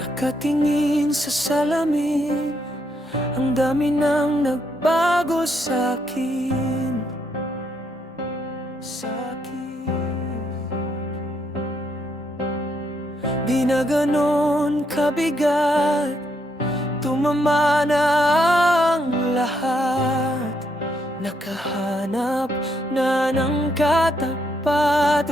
Nakatingin sa salamin, ang dami nang nagbago sa'kin. Di na ganon kabigat, tumama na ang lahat. Nakahanap na ng katapat.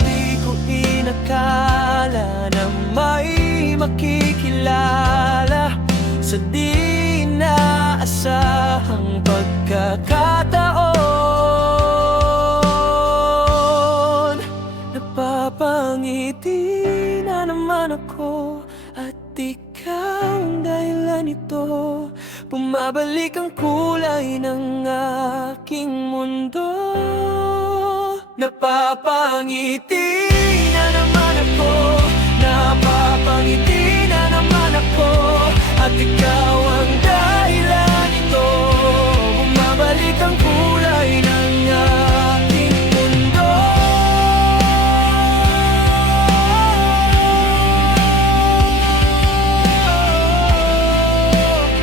Di ko inakala na may makikilala sa di naasahang pagkakataon. Napapangiti na naman ako, at ikaw ang dahilan nito. Bumabalik ang kulay ng aking mundo. Napapangiti na naman ako, napapangiti na naman ako, at ikaw ang dahilan nito. Bumabalik ang kulay ng aking mundo.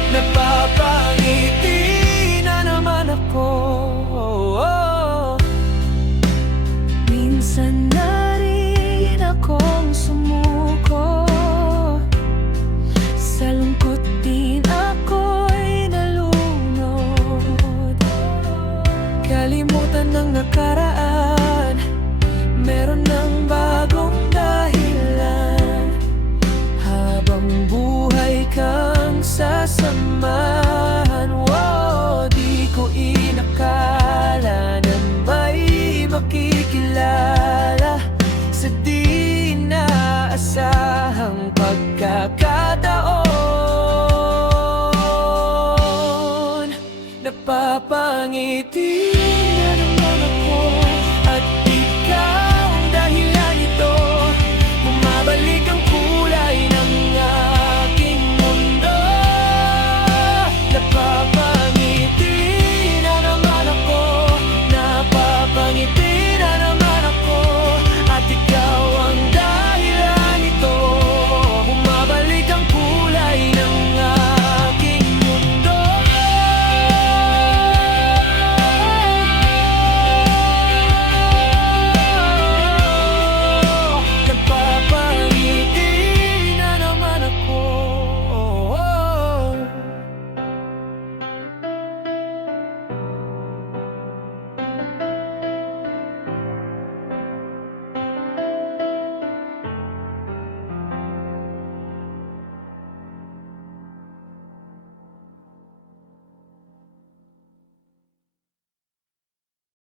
Napapangiti na naman ako. Minsan na rin akong sumuko, sa lungkot din ako'y nalunod. Kalimutan ng nakaraan, meron ng bagong dahilan. Habang buhay kang sasamahan. Di ko inakala na may makikilala sa di naasahang pagkakataon. Napapangiti